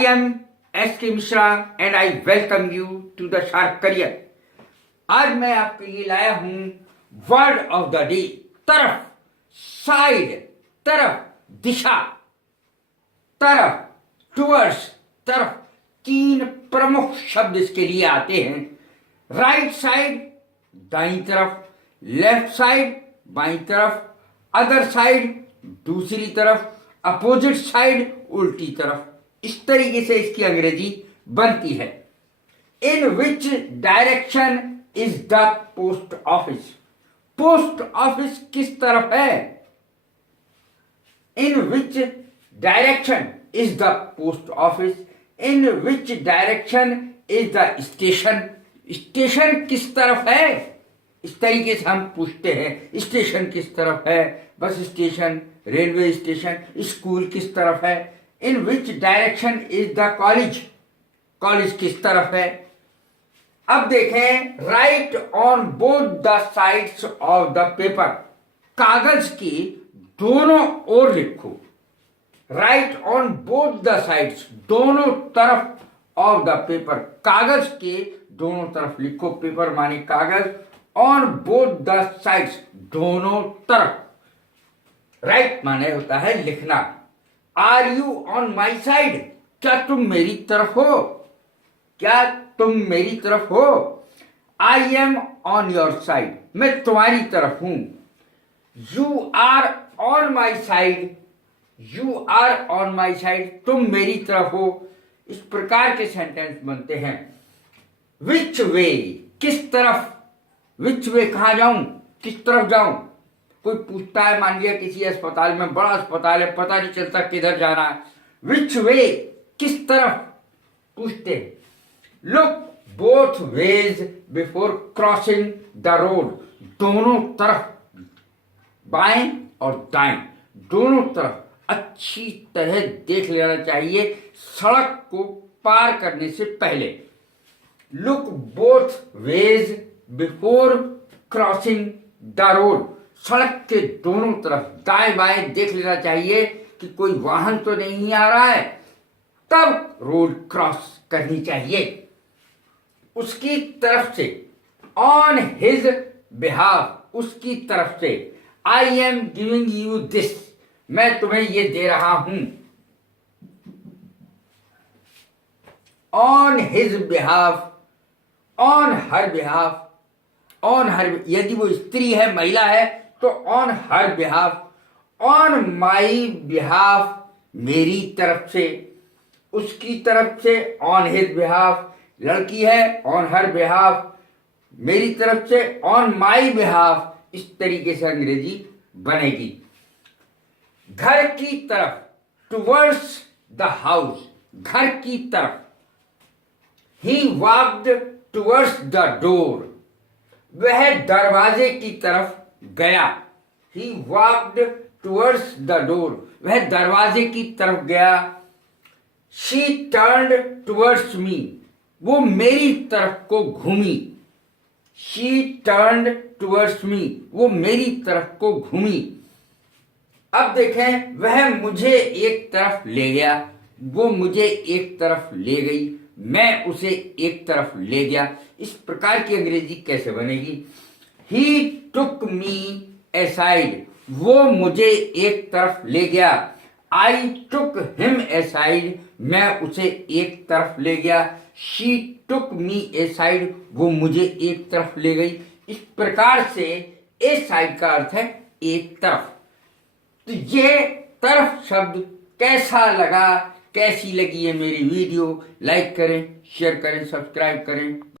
I am S.K. Mishra and I welcome you to the Sharpcareer. आज मैं आपके लिए लाया हूं वर्ड ऑफ द डे। तरफ, साइड, तरफ, दिशा, तरफ, टुवर्ड्स, तरफ। तीन प्रमुख शब्द इसके लिए आते हैं। राइट साइड दाईं तरफ, लेफ्ट साइड बाईं तरफ, अदर साइड दूसरी तरफ, अपोजिट साइड उल्टी तरफ। इस तरीके से इसकी अंग्रेजी बनती है। In which direction is the post office? Post office किस तरफ है? In which direction is the post office? In which direction is the station? Station किस तरफ है? इस तरीके से हम पूछते हैं, स्टेशन किस तरफ है? Bus station, railway station, school किस तरफ है? In which direction is the college? College किस तरफ है? अब देखें, write on both the sides of the paper. कागज के दोनों ओर लिखो। Write on both the sides, दोनों तरफ ऑफ द पेपर। कागज के दोनों तरफ लिखो। पेपर माने कागज। ऑन बोथ द साइड्स, दोनों तरफ। राइट माने होता है लिखना। Are you on my side? क्या तुम मेरी तरफ हो? क्या तुम मेरी तरफ हो? I am on your side, मैं तुम्हारी तरफ हूं। You are on my side, you are on my side, तुम मेरी तरफ हो। इस प्रकार के सेंटेंस बनते हैं। विच वे, किस तरफ? विच वे, कहां जाऊं, किस तरफ जाऊं? कोई पूछता है, मान लिया किसी अस्पताल में, बड़ा अस्पताल है, पता नहीं चलता किधर जाना है। विच वे, किस तरफ पूछते हैं। Look both ways before crossing the road, दोनों तरफ, बाएं और दाएं, दोनों तरफ अच्छी तरह देख लेना चाहिए सड़क को पार करने से पहले। Look both ways before crossing the road, सड़क के दोनों तरफ दाएं बाएं देख लेना चाहिए कि कोई वाहन तो नहीं आ रहा है, तब रोड क्रॉस करनी चाहिए। उसकी तरफ से, ऑन हिज बिहाफ, उसकी तरफ से। I am giving you this, मैं तुम्हें ये दे रहा हूं। On his behalf, on her behalf, on her, यदि वो स्त्री है, महिला है तो on her behalf. On my behalf, मेरी तरफ से। उसकी तरफ से ऑन हिज बिहाफ। लड़की है, ऑन हर बिहाफ। मेरी तरफ से ऑन माई बिहाफ। इस तरीके से अंग्रेजी बनेगी। घर की तरफ, टुवर्ड्स द हाउस, घर की तरफ। ही वॉक्ड टुवर्ड्स द डोर, वह दरवाजे की तरफ गया। ही वॉक्ड टुवर्ड्स द डोर, वह दरवाजे की तरफ गया। शी टर्न्ड टुवर्ड्स मी, वो मेरी तरफ को घूमी। शी टर्न्ड टुवर्ड्स मी, वो मेरी तरफ को घूमी। अब देखें, वह मुझे एक तरफ ले गया, वो मुझे एक तरफ ले गई, मैं उसे एक तरफ ले गया। इस प्रकार की अंग्रेजी कैसे बनेगी? ही टुक मी एसाइड, वो मुझे एक तरफ ले गया। आई टुक हिम एसाइड, मैं उसे एक तरफ ले गया। शी टुक मी एसाइड, वो मुझे एक तरफ ले गई। इस प्रकार से ए साइड का अर्थ है एक तरफ। तो ये तरफ शब्द कैसा लगा, कैसी लगी है मेरी वीडियो? लाइक करें, शेयर करें, सब्सक्राइब करें।